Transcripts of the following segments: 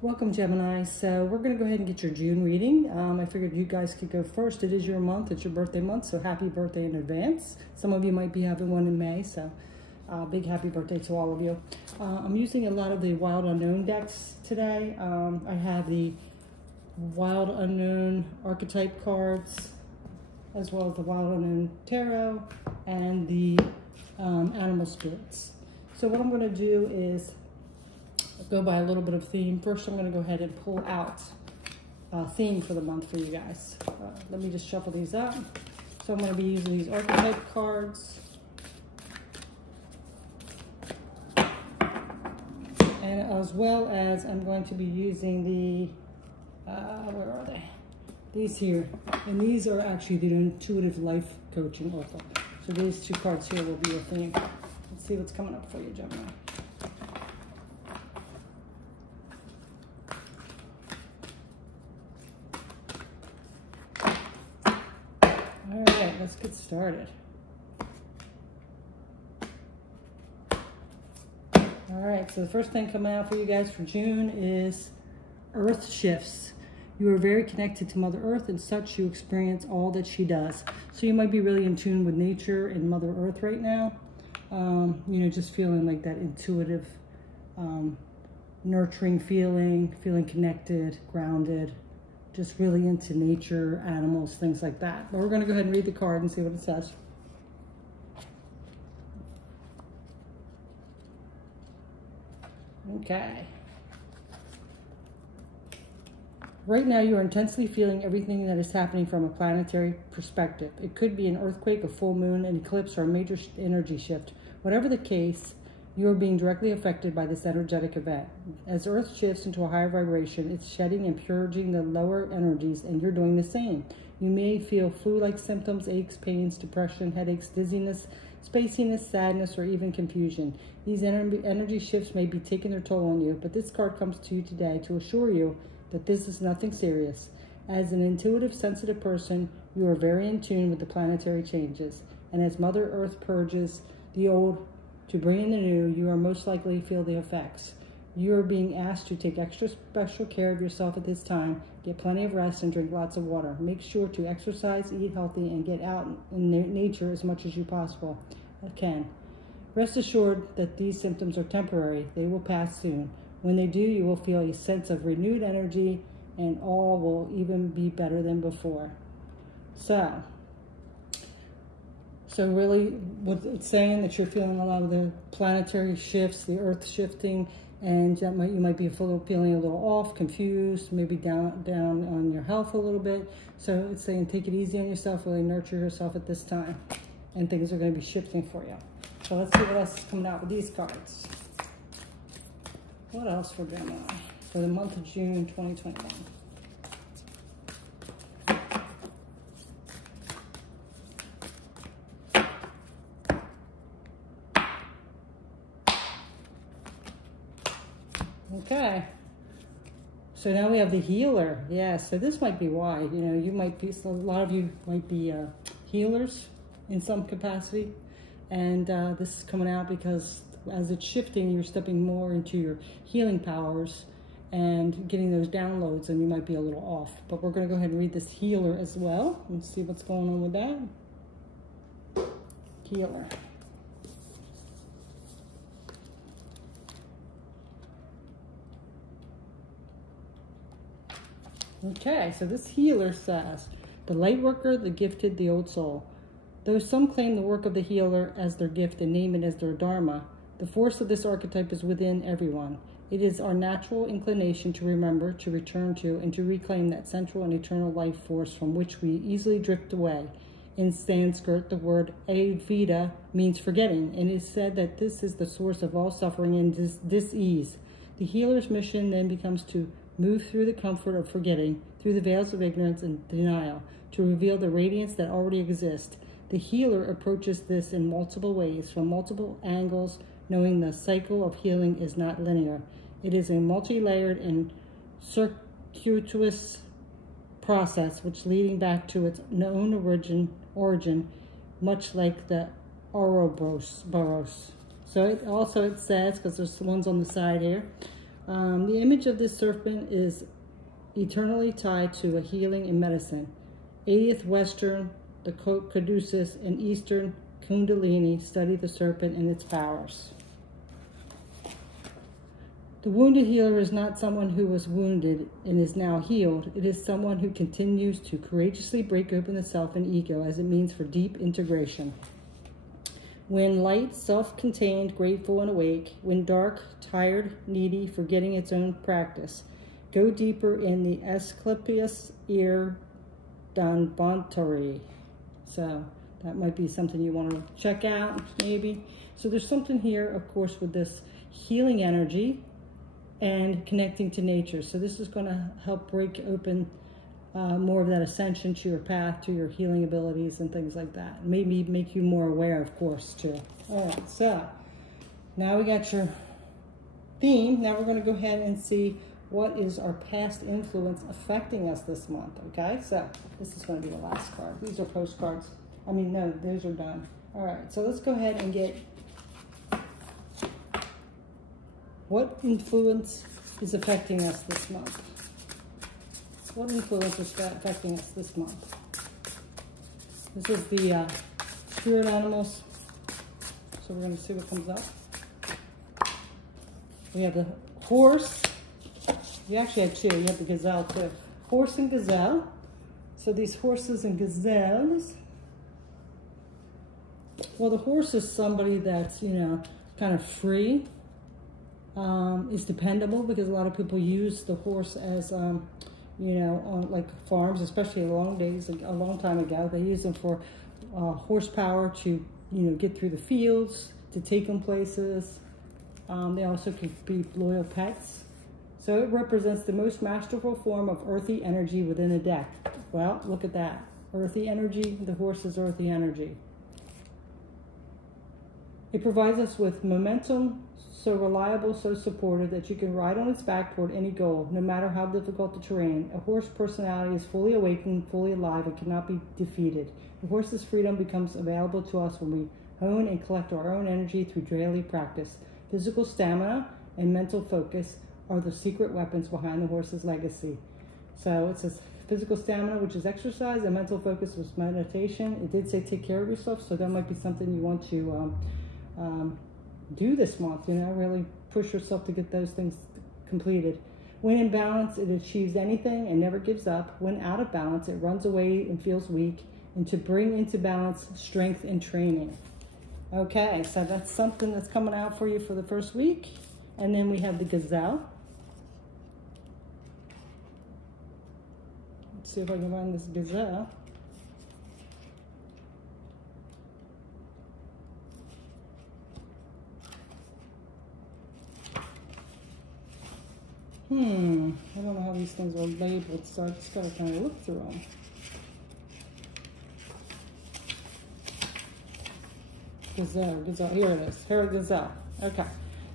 Welcome, Gemini. So we're going to go ahead and get your June reading. I figured you guys could go first. It is your month. It's your birthday month, so happy birthday in advance. Some of you might be having one in May, so big happy birthday to all of you. I'm using a lot of the Wild Unknown decks today. I have the Wild Unknown archetype cards, as well as the Wild Unknown Tarot and the Animal Spirits. So what I'm going to do is go by a little bit of theme. First, I'm going to go ahead and pull out a theme for the month for you guys. Let me just shuffle these up. So I'm going to be using these archetype cards. And as well as I'm going to be using the, where are they? These here. And these are actually the Intuitive Life Coaching Oracle. So these two cards here will be your theme. Let's see what's coming up for you, Gemini. All right, let's get started. All right, so the first thing coming out for you guys for June is Earth shifts. You are very connected to Mother Earth, and such you experience all that she does. So you might be really in tune with nature and Mother Earth right now. You know, just feeling like that intuitive, nurturing feeling connected, grounded, just really into nature, animals, things like that. But we're going to go ahead and read the card and see what it says. Okay. Right now, you are intensely feeling everything that is happening from a planetary perspective. It could be an earthquake, a full moon, an eclipse, or a major energy shift. Whatever the case, you are being directly affected by this energetic event. As Earth shifts into a higher vibration, it's shedding and purging the lower energies, and you're doing the same. You may feel flu-like symptoms, aches, pains, depression, headaches, dizziness, spaciness, sadness, or even confusion. These energy shifts may be taking their toll on you, but this card comes to you today to assure you that this is nothing serious. As an intuitive, sensitive person, you are very in tune with the planetary changes. And as Mother Earth purges the old to bring in the new, you are most likely to feel the effects. You are being asked to take extra special care of yourself at this time. Get plenty of rest and drink lots of water. Make sure to exercise, eat healthy, and get out in nature as much as you possibly can. Rest assured that these symptoms are temporary. They will pass soon. When they do, you will feel a sense of renewed energy, and all will even be better than before. So really, what it's saying that you're feeling a lot of the planetary shifts, the Earth shifting, and that you might be feeling a little off, confused, maybe down on your health a little bit. So it's saying take it easy on yourself, really nurture yourself at this time, and things are going to be shifting for you. So let's see what else is coming out with these cards. What else for Gemini for the month of June 2021? Okay, so now we have the healer. Yeah, so this might be why, you know, you might be, a lot of you might be healers in some capacity. And this is coming out because as it's shifting, you're stepping more into your healing powers and getting those downloads, and you might be a little off. But we're going to go ahead and read this healer as well and see what's going on with that. Healer. Okay, so this healer says, the light worker, the gifted, the old soul. Though some claim the work of the healer as their gift and name it as their dharma, the force of this archetype is within everyone. It is our natural inclination to remember, to return to, and to reclaim that central and eternal life force from which we easily drift away. In Sanskrit, the word avida means forgetting, and it is said that this is the source of all suffering and dis-ease. The healer's mission then becomes to move through the comfort of forgetting, through the veils of ignorance and denial, to reveal the radiance that already exists. The healer approaches this in multiple ways, from multiple angles, knowing the cycle of healing is not linear. It is a multi-layered and circuitous process, which leading back to its known origin, much like the Ouroboros. So it says, because there's ones on the side here, The image of this serpent is eternally tied to a healing and medicine. 80th Western, the Caduceus, and Eastern Kundalini study the serpent and its powers. The wounded healer is not someone who was wounded and is now healed. It is someone who continues to courageously break open the self and ego as it means for deep integration. When light, self-contained, grateful, and awake. When dark, tired, needy, forgetting its own practice. Go deeper in the Asclepius ear Danvantari. So that might be something you want to check out, maybe. So there's something here, of course, with this healing energy and connecting to nature. So this is going to help break open more of that ascension to your path, to your healing abilities and things like that. Maybe make you more aware, of course, too. All right, so now we got your theme. Now we're going to go ahead and see what is our past influence affecting us this month, okay? So this is going to be the last card. These are postcards. I mean, no, those are done. All right, so let's go ahead and get what influence is affecting us this month. What influence is affecting us this month? This is the spirit animals. So we're going to see what comes up. We have the horse. You actually have two. You have the gazelle too. Horse and gazelle. So these horses and gazelles. Well, the horse is somebody that's, you know, kind of free. Is dependable because a lot of people use the horse as, you know, on like farms, especially long days, like a long time ago. They use them for horsepower to, you know, get through the fields, to take them places. They also can be loyal pets. So it represents the most masterful form of earthy energy within a deck. Well, look at that. Earthy energy, the horse is earthy energy. It provides us with momentum, so reliable, so supportive that you can ride on its back toward any goal, no matter how difficult the terrain. A horse personality is fully awakened, fully alive, and cannot be defeated. The horse's freedom becomes available to us when we hone and collect our own energy through daily practice. Physical stamina and mental focus are the secret weapons behind the horse's legacy. So it says physical stamina, which is exercise, and mental focus was meditation. It did say take care of yourself, so that might be something you want to do this month, you know, really push yourself to get those things completed. When in balance, it achieves anything and never gives up. When out of balance, it runs away and feels weak. And to bring into balance, strength and training. Okay, so that's something that's coming out for you for the first week. And then we have the gazelle. Let's see if I can find this gazelle. I don't know how these things are labeled, so I just gotta kind of look through them. Gazelle, here it is, here a gazelle. Okay,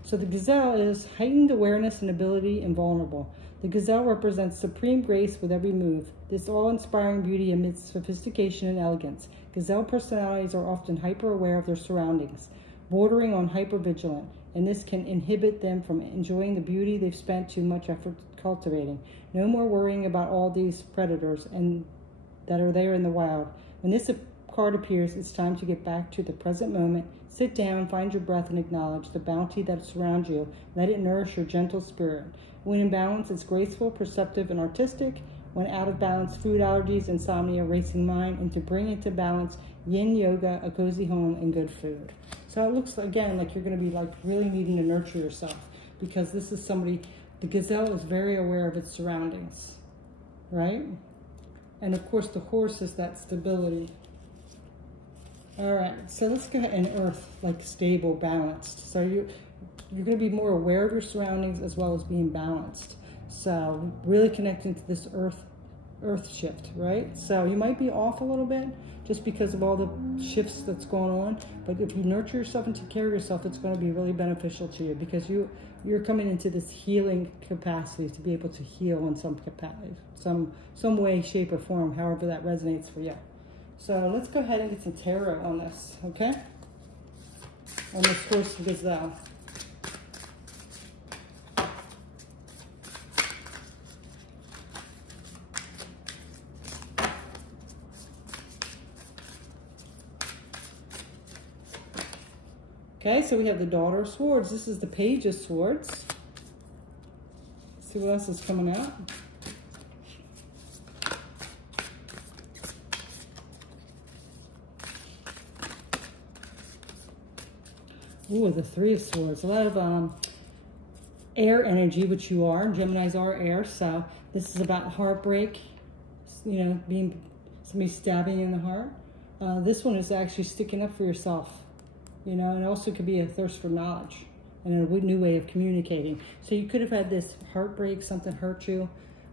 so the gazelle is heightened awareness and ability and vulnerable. The gazelle represents supreme grace with every move, this awe-inspiring beauty amidst sophistication and elegance. Gazelle personalities are often hyper-aware of their surroundings, bordering on hyper-vigilant, and this can inhibit them from enjoying the beauty they've spent too much effort cultivating. No more worrying about all these predators and that are there in the wild. When this card appears, it's time to get back to the present moment. Sit down, find your breath, and acknowledge the bounty that surrounds you. Let it nourish your gentle spirit. When in balance, it's graceful, perceptive, and artistic. When out of balance, food allergies, insomnia, racing mind, and to bring it to balance, yin yoga, a cozy home, and good food. So it looks, again, like you're going to be like really needing to nurture yourself, because this is somebody, the gazelle is very aware of its surroundings, right? And of course the horse is that stability. All right, so let's go ahead and earth, like stable, balanced. So you're going to be more aware of your surroundings as well as being balanced. So really connecting to this earth shift, right? So you might be off a little bit just because of all the shifts that's going on, but if you nurture yourself and take care of yourself, it's going to be really beneficial to you, because you're coming into this healing capacity to be able to heal in some capacity, some way, shape, or form, however that resonates for you. So let's go ahead and get some tarot on this, okay? On this horse gazelle. Okay, so we have the Daughter of Swords. This is the Page of Swords. Let's see what else is coming out. Ooh, the Three of Swords. A lot of air energy, which you are. Geminis are air, so this is about heartbreak. You know, being somebody stabbing you in the heart. This one is actually sticking up for yourself. You know, and also could be a thirst for knowledge and a new way of communicating. So you could have had this heartbreak, something hurt you,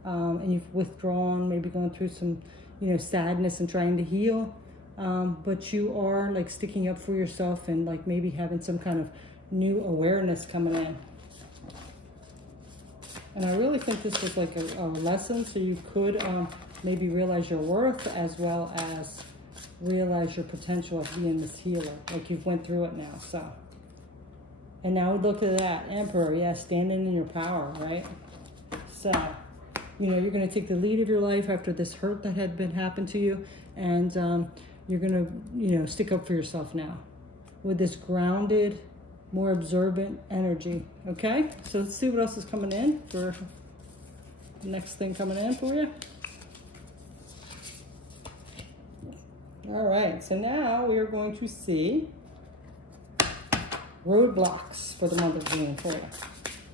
and you've withdrawn, maybe going through some, you know, sadness and trying to heal. But you are like sticking up for yourself and like maybe having some kind of new awareness coming in. And I really think this was like a lesson, so you could maybe realize your worth as well as realize your potential of being this healer. Like you've went through it now, so. And now look at that, Emperor, yeah, standing in your power, right? So, you know, you're going to take the lead of your life after this hurt that had been happened to you, and you're going to, you know, stick up for yourself now with this grounded, more observant energy, okay? So let's see what else is coming in for the next thing coming in for you. All right, so now we are going to see roadblocks for the month of June for you.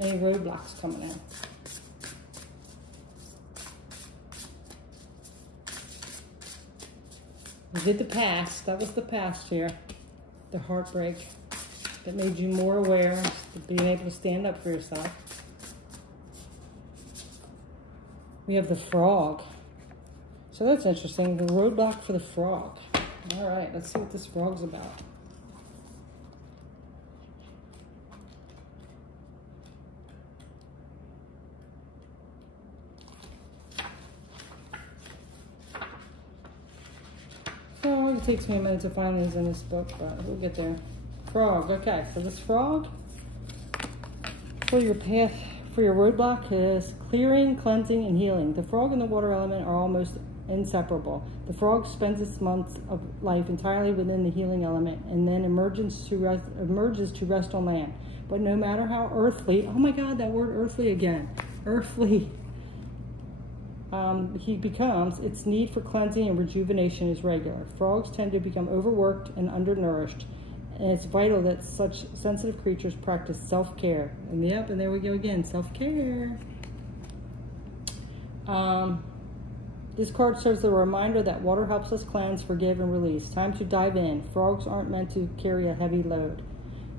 Any roadblocks coming in? We did the past. That was the past here. The heartbreak that made you more aware of being able to stand up for yourself. We have the Frog. So that's interesting. The roadblock for the Frog. All right, let's see what this frog's about. Oh, it takes me a minute to find these in this book, but we'll get there. Frog, okay, so this frog for your path, for your roadblock is clearing, cleansing, and healing. The frog and the water element are almost inseparable. The frog spends its months of life entirely within the healing element and then emerges to rest on land. But no matter how earthly, oh my God, that word earthly again, earthly he becomes, its need for cleansing and rejuvenation is regular. Frogs tend to become overworked and undernourished, and it's vital that such sensitive creatures practice self-care. And yep, and there we go again, self-care. This card serves as a reminder that water helps us cleanse, forgive, and release. Time to dive in. Frogs aren't meant to carry a heavy load.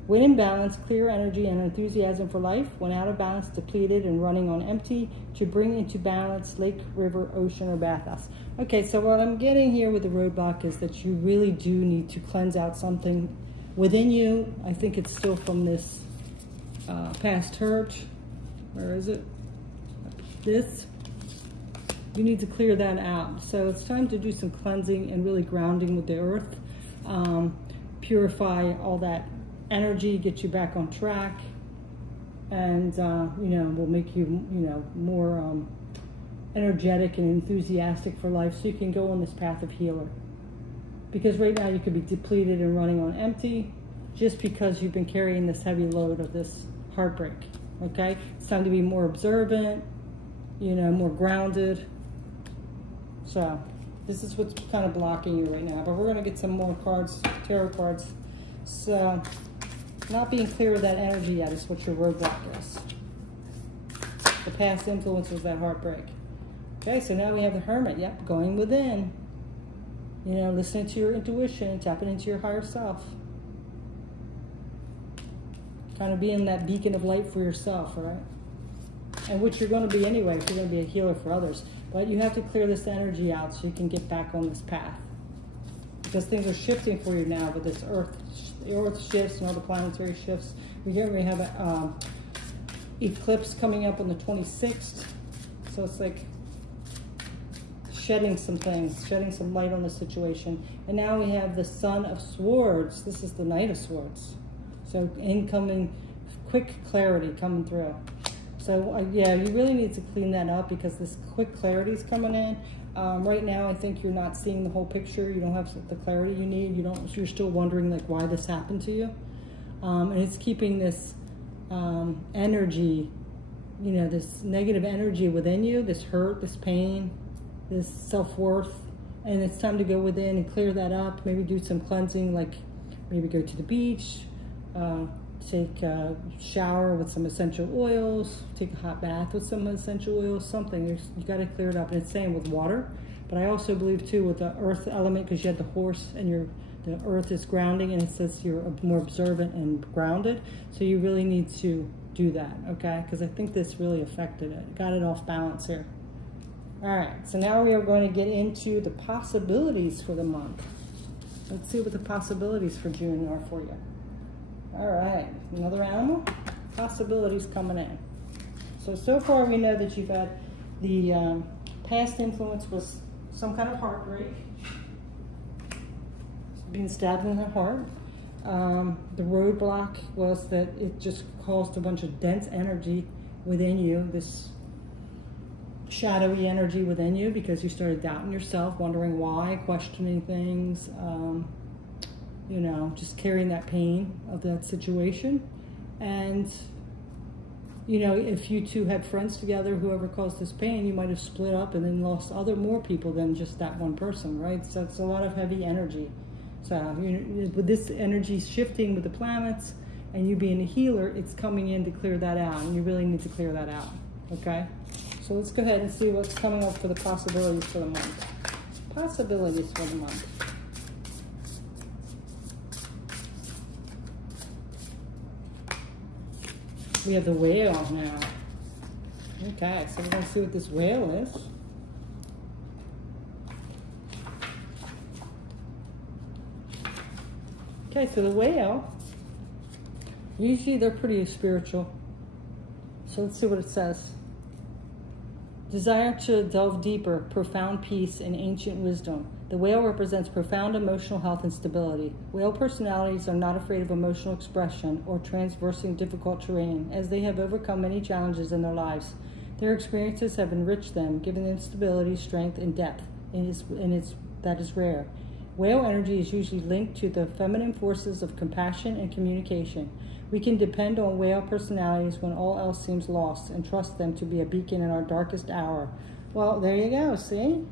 When in balance, clear energy and enthusiasm for life. When out of balance, depleted and running on empty, to bring into balance lake, river, ocean, or bathhouse. Okay, so what I'm getting here with the roadblock is that you really do need to cleanse out something within you. I think it's still from this past hurt. Where is it? This. You need to clear that out. So it's time to do some cleansing and really grounding with the earth. Purify all that energy, get you back on track, and you know, will make you, you know, more energetic and enthusiastic for life, so you can go on this path of healer. Because right now you could be depleted and running on empty just because you've been carrying this heavy load of this heartbreak. Okay, it's time to be more observant, you know, more grounded. So this is what's kind of blocking you right now, but we're going to get some more cards, tarot cards. So not being clear with that energy yet is what your roadblock is. The past influence was that heartbreak. Okay, so now we have the Hermit. Yep, going within. You know, listening to your intuition, tapping into your higher self. Kind of being that beacon of light for yourself, all right? And which you're going to be anyway if you're going to be a healer for others. But you have to clear this energy out so you can get back on this path. Because things are shifting for you now with this the earth shifts and all the planetary shifts. We have an eclipse coming up on the 26th. So it's like shedding some things, shedding some light on the situation. And now we have the Son of Swords. This is the Knight of Swords. So incoming, quick clarity coming through. So yeah, you really need to clean that up because this quick clarity is coming in. Right now, I think you're not seeing the whole picture. You don't have the clarity you need. You're still wondering like why this happened to you. And it's keeping this energy, you know, this negative energy within you, this hurt, this pain, this self-worth. And it's time to go within and clear that up. Maybe do some cleansing, like maybe go to the beach, take a shower with some essential oils, take a hot bath with some essential oils, something. You got to clear it up. And it's same with water. But I also believe too with the earth element, because you had the horse and the earth is grounding, and it says you're more observant and grounded. So you really need to do that, okay? Because I think this really affected it. Got it off balance here. All right, so now we are going to get into the possibilities for the month. Let's see what the possibilities for June are for you. All right, another animal. Possibilities coming in. So far we know that you've had the past influence was some kind of heartbreak, being stabbed in the heart. The roadblock was that it just caused a bunch of dense energy within you, this shadowy energy within you, because you started doubting yourself, wondering why, questioning things, you know, just carrying that pain of that situation. And, you know, if you two had friends together, whoever caused this pain, you might have split up and then lost more people than just that one person, right? So it's a lot of heavy energy. So with this energy shifting with the planets and you being a healer, it's coming in to clear that out, and you really need to clear that out, okay? So let's go ahead and see what's coming up for the possibilities for the month. Possibilities for the month. We have the whale now. Okay, so we're going to see what this whale is. Okay, so the whale, usually they're pretty spiritual. So let's see what it says. Desire to delve deeper, profound peace and ancient wisdom. The whale represents profound emotional health and stability. Whale personalities are not afraid of emotional expression or traversing difficult terrain, as they have overcome many challenges in their lives. Their experiences have enriched them, giving them stability, strength, and depth, that is rare. Whale energy is usually linked to the feminine forces of compassion and communication. We can depend on whale personalities when all else seems lost and trust them to be a beacon in our darkest hour. Well, there you go, see?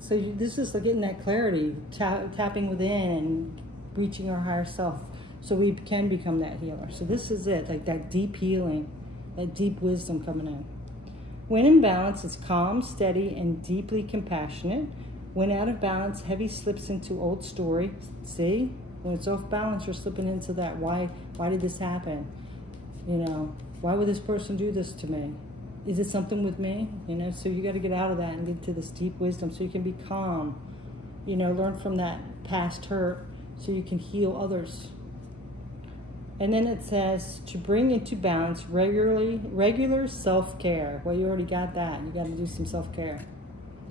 So this is like getting that clarity, tapping within and reaching our higher self so we can become that healer. So this is it, like that deep healing, that deep wisdom coming in. When in balance, it's calm, steady, and deeply compassionate. When out of balance, heavy slips into old story. See? When it's off balance, you're slipping into that. Why did this happen? You know, why would this person do this to me? Is it something with me? You know, so you got to get out of that and get to this deep wisdom so you can be calm. You know, learn from that past hurt so you can heal others. And then it says to bring into balance regular self-care. Well, you already got that. You got to do some self-care.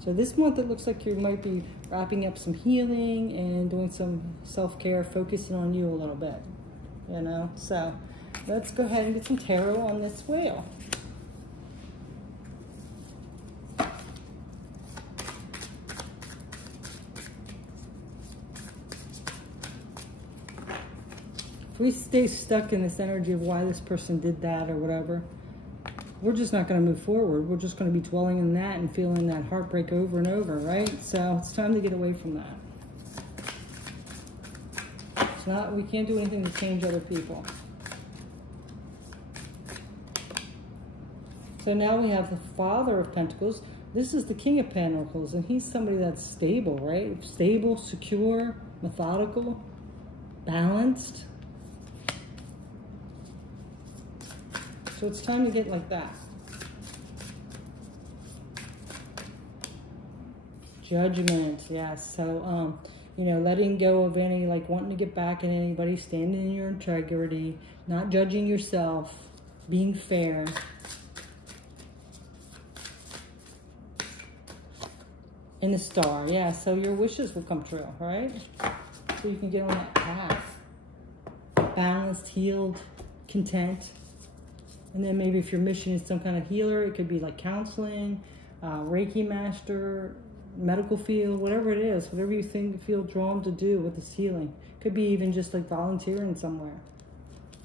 So this month it looks like you might be wrapping up some healing and doing some self-care, focusing on you a little bit, you know. So let's go ahead and get some tarot on this whale. If we stay stuck in this energy of why this person did that or whatever, we're just not going to move forward. We're just going to be dwelling in that and feeling that heartbreak over and over, right? So it's time to get away from that. It's not, we can't do anything to change other people. So now we have the Father of Pentacles. This is the King of Pentacles, and he's somebody that's stable, right? Stable, secure, methodical, balanced. So it's time to get like that. Judgment, yes. So, you know, letting go of any, like, wanting to get back at anybody, standing in your integrity, not judging yourself, being fair. And the Star, yeah. So your wishes will come true, right? So you can get on that path. Balanced, healed, content. And then maybe if your mission is some kind of healer, it could be like counseling, Reiki master, medical field, whatever it is, whatever you feel drawn to do with this healing. Could be even just like volunteering somewhere.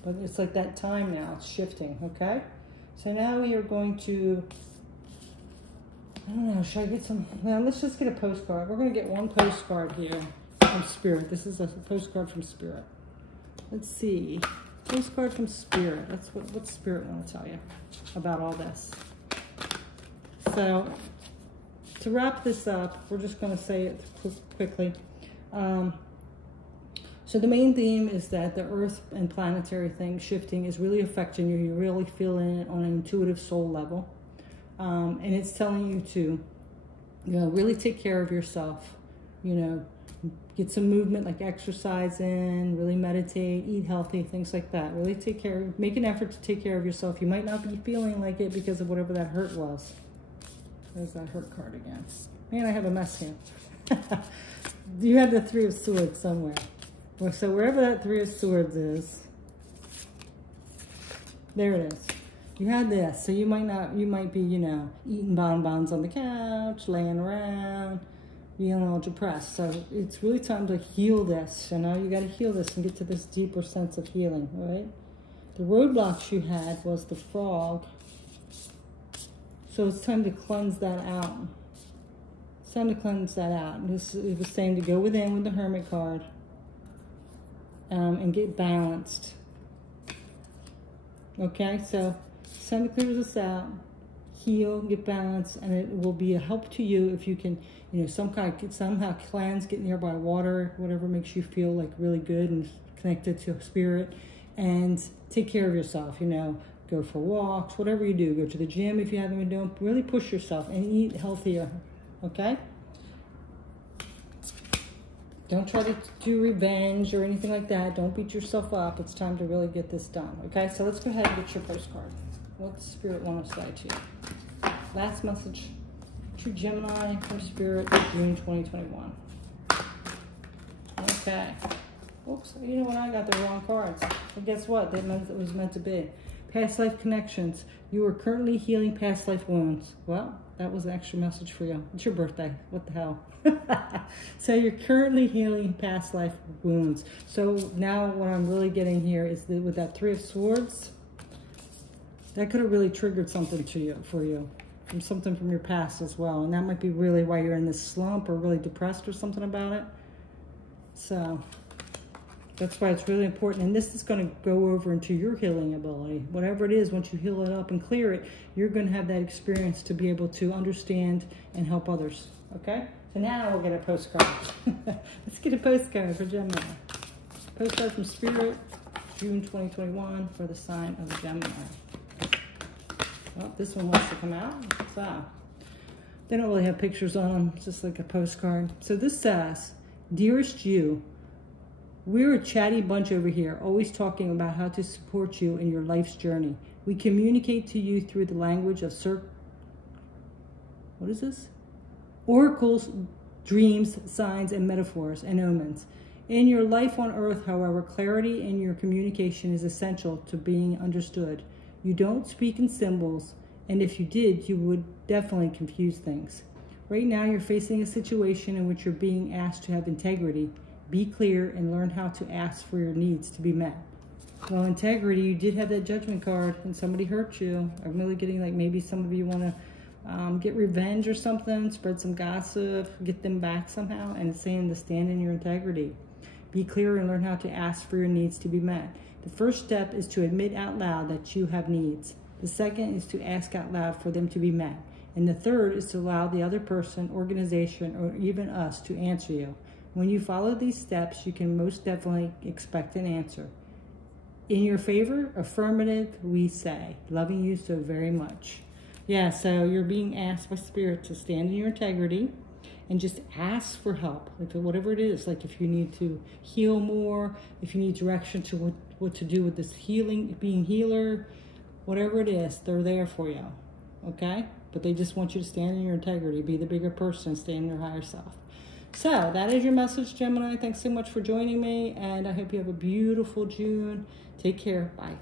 But it's like that time now, it's shifting, okay? So now we are going to, I don't know, should I get some, now let's just get a postcard. We're going to get one postcard here from Spirit. This is a postcard from Spirit. Let's see, postcard from Spirit. That's what Spirit want to tell you about all this. So to wrap this up, we're just going to say it quickly. So the main theme is that the Earth and planetary thing shifting is really affecting you. You're really feeling it on an intuitive soul level. And it's telling you to, really take care of yourself. Get some movement, like exercise in, really meditate, eat healthy, things like that. Really take care, make an effort to take care of yourself. You might not be feeling like it because of whatever that hurt was. There's that hurt card again. Man, I have a mess here. You have the Three of Swords somewhere. Well, so wherever that Three of Swords is, there it is. You had this, so you might be, eating bonbons on the couch, laying around, being all depressed. So it's really time to heal this. You got to heal this and get to this deeper sense of healing, right? The roadblocks you had was the frog. So it's time to cleanse that out. It's time to cleanse that out. It was saying to go within with the Hermit card and get balanced. Okay, so it's time to clear this out, heal, get balanced, and it will be a help to you if you can, somehow cleanse, get nearby water, whatever makes you feel like really good and connected to Spirit, and take care of yourself. Go for walks, whatever you do. Go to the gym if you haven't been doing. Really push yourself and eat healthier, okay? Don't try to do revenge or anything like that. Don't beat yourself up. It's time to really get this done, okay? So let's go ahead and get your postcard. What does Spirit want to say to you? Last message to Gemini from Spirit, June 2021. Okay. Oops, you know what? I got the wrong cards. But guess what? That meant it was meant to be. Past life connections. You are currently healing past life wounds. Well, that was an extra message for you. It's your birthday. What the hell? So you're currently healing past life wounds. So now what I'm really getting here is that with that Three of Swords, that could have really triggered something for you, from something from your past as well. And that might be really why you're in this slump or really depressed or something about it. So that's why it's really important. And this is going to go over into your healing ability. Whatever it is, once you heal it up and clear it, you're going to have that experience to be able to understand and help others. Okay? So now we'll get a postcard. Let's get a postcard for Gemini. Postcard from Spirit, June 2021, for the sign of Gemini. Well, this one wants to come out. So they don't really have pictures on them. It's just like a postcard. So this says, "Dearest you, we're a chatty bunch over here, always talking about how to support you in your life's journey. We communicate to you through the language of what is this? Oracles, dreams, signs, and metaphors, and omens. In your life on earth, however, clarity in your communication is essential to being understood. You don't speak in symbols, and if you did, you would definitely confuse things. Right now, you're facing a situation in which you're being asked to have integrity. Be clear and learn how to ask for your needs to be met." Well, integrity, you did have that Judgment card and somebody hurt you. I'm really getting like maybe some of you want to get revenge or something, spread some gossip, get them back somehow, and it's saying to stand in your integrity. Be clear and learn how to ask for your needs to be met. The first step is to admit out loud that you have needs. The second is to ask out loud for them to be met. And the third is to allow the other person, organization, or even us to answer you. When you follow these steps, you can most definitely expect an answer. In your favor, affirmative, we say. Loving you so very much. Yeah, so you're being asked by Spirit to stand in your integrity and just ask for help, like whatever it is. Like if you need to heal more, if you need direction to what to do with this healing, being healer, whatever it is, they're there for you, okay? But they just want you to stand in your integrity, be the bigger person, stand in your higher self. So that is your message, Gemini. Thanks so much for joining me, and I hope you have a beautiful June. Take care. Bye.